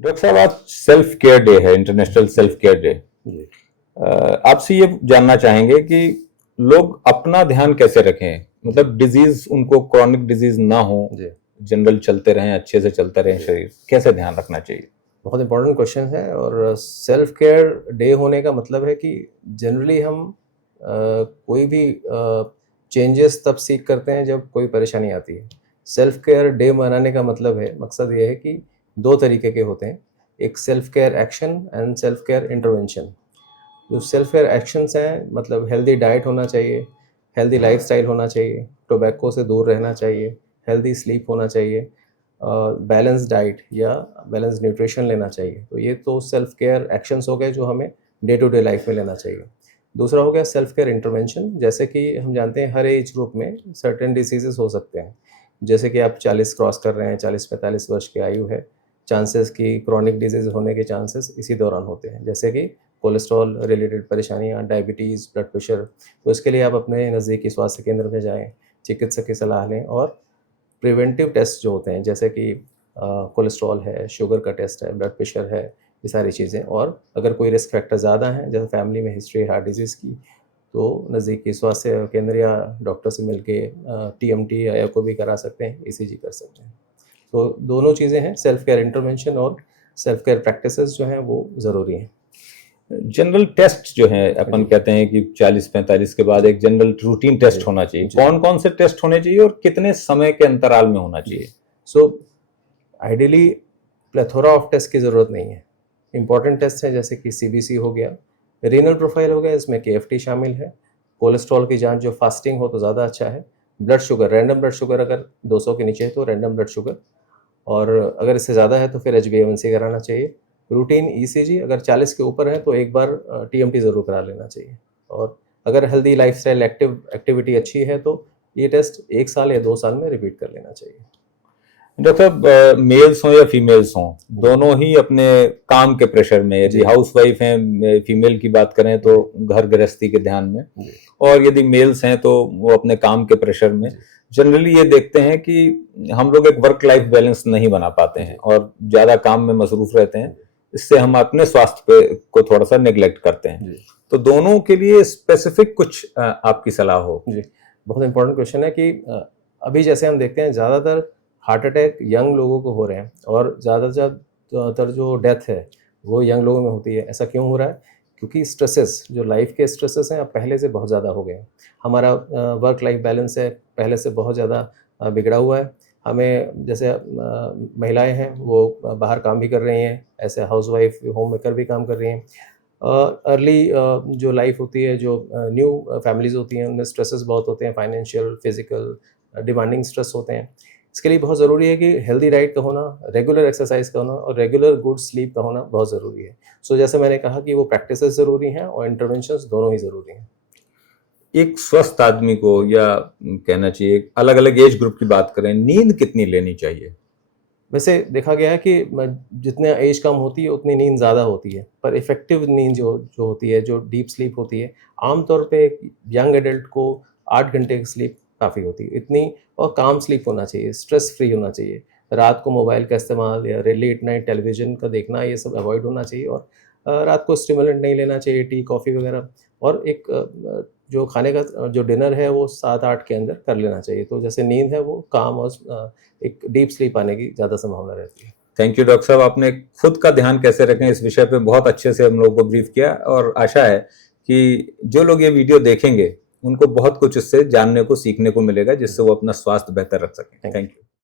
Doctor साहब, आज self care day है, इंटरनेशनल सेल्फ केयर डे। जी। आपसे ये जानना चाहेंगे कि लोग अपना ध्यान कैसे रखें, मतलब डिजीज उनको क्रॉनिक डिजीज ना हो, जी। जनरल चलते रहें, अच्छे से चलता रहे शरीर, कैसे ध्यान रखना चाहिए? बहुत इंपॉर्टेंट क्वेश्चन है। और सेल्फ केयर डे होने का मतलब है कि जनरली हम कोई भी चेंजेस तब सीख करते हैं जब कोई परेशानी आती है। सेल्फ केयर डे मनाने का मतलब है, मकसद ये है कि दो तरीके के होते हैं, एक self care action and self care intervention. जो सेल्फ केयर एक्शंस हैं, मतलब हेल्दी डाइट होना चाहिए, हेल्दी लाइफस्टाइल होना चाहिए, टोबैको से दूर रहना चाहिए, हेल्दी स्लीप होना चाहिए, बैलेंस डाइट या बैलेंस न्यूट्रिशन लेना चाहिए। तो ये तो सेल्फ केयर एक्शंस हो गए जो हमें डे टू डे लाइफ में लेना चाहिए। दूसरा हो गया सेल्फ केयर इंटरवेंशन। जैसे कि हम जानते हैं हर एज ग्रुप में सर्टेन डिसीजेस हो सकते हैं। जैसे कि आप 40 क्रॉस कर रहे हैं, 40-45 वर्ष की आयु है, चांसेस की क्रॉनिक डिजीज होने के चांसेस इसी दौरान होते हैं, जैसे कि कोलेस्ट्रॉल रिलेटेड परेशानियां, डायबिटीज़, ब्लड प्रेशर। तो इसके लिए आप अपने नज़दीकी स्वास्थ्य केंद्र में जाएं, चिकित्सक की सलाह लें और प्रिवेंटिव टेस्ट जो होते हैं, जैसे कि कोलेस्ट्रॉल है, शुगर का टेस्ट है, ब्लड प्रेशर है, ये सारी चीज़ें। और अगर कोई रिस्क फैक्टर ज़्यादा है, जैसे फैमिली में हिस्ट्री है हार्ट डिजीज़ की, तो नज़दीकी स्वास्थ्य केंद्र या डॉक्टर से मिलके टीएमटी या एको भी करा सकते हैं, ईसीजी कर सकते हैं। तो दोनों चीज़ें हैं, सेल्फ केयर इंटरवेंशन और सेल्फ केयर प्रैक्टिसेस जो हैं वो ज़रूरी हैं। जनरल टेस्ट जो है, अपन कहते हैं कि 40-45 के बाद एक जनरल रूटीन टेस्ट होना चाहिए। कौन कौन से टेस्ट होने चाहिए और कितने समय के अंतराल में होना चाहिए? So ideally plethora of test की ज़रूरत नहीं है। इंपॉर्टेंट टेस्ट है जैसे कि सीबीसी हो गया, रीनल प्रोफाइल हो गया, इसमें केएफटी शामिल है, कोलेस्ट्रॉल की जांच जो फास्टिंग हो तो ज़्यादा अच्छा है, blood sugar, random blood sugar अगर 200 के नीचे है तो रैंडम ब्लड शुगर, और अगर इससे ज़्यादा है तो फिर HbA1c कराना चाहिए। रूटीन ईसीजी अगर 40 के ऊपर है तो एक बार टीएमटी ज़रूर करा लेना चाहिए। और अगर हेल्दी लाइफस्टाइल एक्टिविटी अच्छी है तो ये टेस्ट 1 साल या 2 साल में रिपीट कर लेना चाहिए। डॉक्टर साहब, मेल्स हों या फीमेल्स हों, दोनों ही अपने काम के प्रेशर में, यदि हाउस वाइफ हैं, फीमेल की बात करें तो घर गृहस्थी के ध्यान में, और यदि मेल्स हैं तो वो अपने काम के प्रेशर में, जनरली ये देखते हैं कि हम लोग एक वर्क लाइफ बैलेंस नहीं बना पाते हैं और ज्यादा काम में मसरूफ रहते हैं। इससे हम अपने स्वास्थ्य पे को थोड़ा सा नेग्लेक्ट करते हैं। तो दोनों के लिए स्पेसिफिक कुछ आपकी सलाह हो? जी, बहुत इंपॉर्टेंट क्वेश्चन है कि अभी जैसे हम देखते हैं ज़्यादातर हार्ट अटैक यंग लोगों को हो रहे हैं और ज़्यादातर जो डेथ है वो यंग लोगों में होती है। ऐसा क्यों हो रहा है? क्योंकि स्ट्रेसेस, जो लाइफ के स्ट्रेसेस हैं, अब पहले से बहुत ज़्यादा हो गए हैं। हमारा वर्क लाइफ बैलेंस है पहले से बहुत ज़्यादा बिगड़ा हुआ है। हमें जैसे महिलाएं हैं वो बाहर काम भी कर रही हैं, ऐसे हाउसवाइफ, होम मेकर भी काम कर रही हैं। अर्ली जो लाइफ होती है, जो न्यू फैमिलीज़ होती हैं, उनमें स्ट्रेसेस बहुत होते हैं, फाइनेंशियल, फिजिकल, डिमांडिंग स्ट्रेस होते हैं। इसके लिए बहुत ज़रूरी है कि हेल्दी डाइट का होना, रेगुलर एक्सरसाइज का होना और रेगुलर गुड स्लीप का होना बहुत ज़रूरी है। सो जैसे मैंने कहा कि वो प्रैक्टिसेस ज़रूरी हैं और इंटरवेंशंस दोनों ही ज़रूरी हैं। एक स्वस्थ आदमी को, या कहना चाहिए अलग अलग एज ग्रुप की बात करें, नींद कितनी लेनी चाहिए? वैसे देखा गया है कि जितने एज कम होती है उतनी नींद ज़्यादा होती है, पर इफ़ेक्टिव नींद जो जो होती है, जो डीप स्लीप होती है, आमतौर पे एक यंग एडल्ट को 8 घंटे की स्लीप काफ़ी होती है इतनी। और काम स्लीप होना चाहिए, स्ट्रेस फ्री होना चाहिए। रात को मोबाइल का इस्तेमाल या लेट नाइट टेलीविज़न का देखना, ये सब अवॉइड होना चाहिए। और रात को स्टिमुलेंट नहीं लेना चाहिए, टी, कॉफ़ी वगैरह। और एक जो खाने का जो डिनर है वो 7-8 के अंदर कर लेना चाहिए। तो जैसे नींद है वो काम और एक डीप स्लीप आने की ज़्यादा संभावना रहती है। थैंक यू डॉक्टर साहब, आपने खुद का ध्यान कैसे रखें इस विषय पे बहुत अच्छे से हम लोगों को ब्रीफ किया, और आशा है कि जो लोग ये वीडियो देखेंगे उनको बहुत कुछ इससे जानने को, सीखने को मिलेगा, जिससे वो अपना स्वास्थ्य बेहतर रख सकें। Thank you.